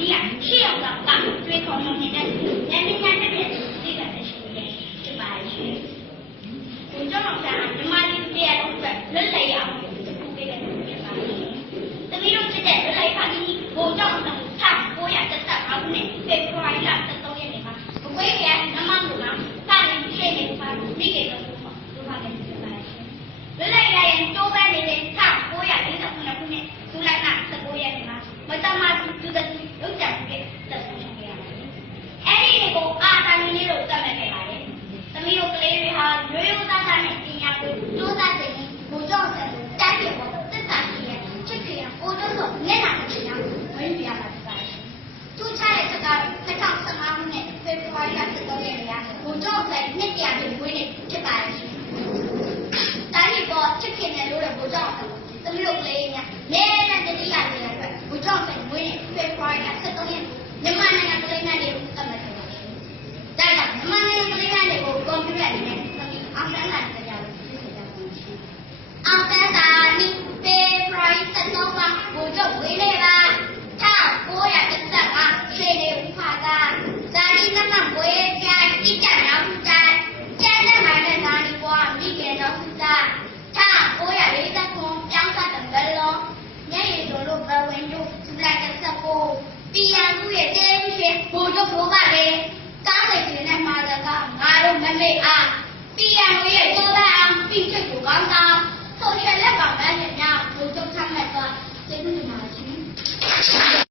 ဒီကရှေ့အောင်ကကျွေးခေါ်ဆောင်နေတဲ့ညနေညတဲ့ပြည်သိတာလည်းရှိတယ်ဒီပါရှင်ကိုကြောင့်ကညီမလေးတရားတော့လွတ်လပ်ရအောင်ခုပေးတယ်ဖြစ်ပါရှင်တမီးတို့ဖြစ်တဲ့လွတ်လပ်ပါကြီးကိုကြောင့်1975ခုနှစ်ဖေဖော်ဝါရီလ13ရက်နေ့မှာဘဝရဲ့နမမှုကတာရင်ရှေ့နေပါမိကေတော့လို့ပါတယ်ဖြစ်ပါရှင်လွတ်လပ်ရရင်တိုးပန်းနေတဲ့1949ခုနှစ်ဇူလိုင်လ19ရက်နေ့မှာမတမသူတည်းရုပ်ကြံခဲ့တက်ဆုံးခဲ့ရတယ်အဲ့ဒီကိုအာတာမီလေးတို့တတ်မှတ်ခဲ့ပါတယ်သမီးတို့ကလေးတွေဟာရိုးရိုးသားသားနဲ့ပညာကိုစူးစမ်းနေပြီးဘုံကြောင့်တဲ့တိုက်ပြပေါ်သစ္စာရှိရဲ့ချစ်ခင်အိုးတို့ဆိုမျက်နှာမချင်အောင်ဝင်ပြရမှာဖြစ်ပါတယ်သူချတဲ့စကား2015ခုနှစ်ဖေဖော်ဝါရီလ13ရက်နေ့ကဘုံကြောင့်တဲ့နှစ်တရာပြည့်ဝင်းနေဖြစ်ပါတယ်တိုင်းပြည်ပေါ်ချစ်ခင်တဲ့လို့တဲ့ဘုံကြောင့်သမီးတို့ကလေးများနဲနဲ့တတိယနေရာအတွက်ဘုံကြောင့်တဲ့ဝင်းနေဖေဖော်ဝါရီလ13ရက်မြန်မာနိုင်ငံကလေးများတွေကိုသတ်မှတ်ခဲ့ပါတယ်ဒါကြောင့်မြန်မာနိုင်ငံကလေးများတွေကိုကွန်ပျူတာနဲ့အောင်တန်းလာကြတယ်အောင်တန်းသာနိပေပရိုက်စနောပါဘုံကြောင့်ဝင်းနေပါ1915ရှေ့နေဥပါကဇာတိနမဘွေပြိုင်တိကျနောက်ထပ်ကျန်တဲ့မှာနဲ့ဇာတိဘွားမိခင်တော်စုသား1940ခုပြောင်းဆက်တဲ့ဘယ်လိုညရည်တို့လိုဘဝင်တို့ဇူလိုင်19ပြည်သူရဲ့တဲပြီးဘိုးတို့ဘိုးကလည်းကားလိုက်တဲ့နဲ့မှာကငါတို့မမေ့အား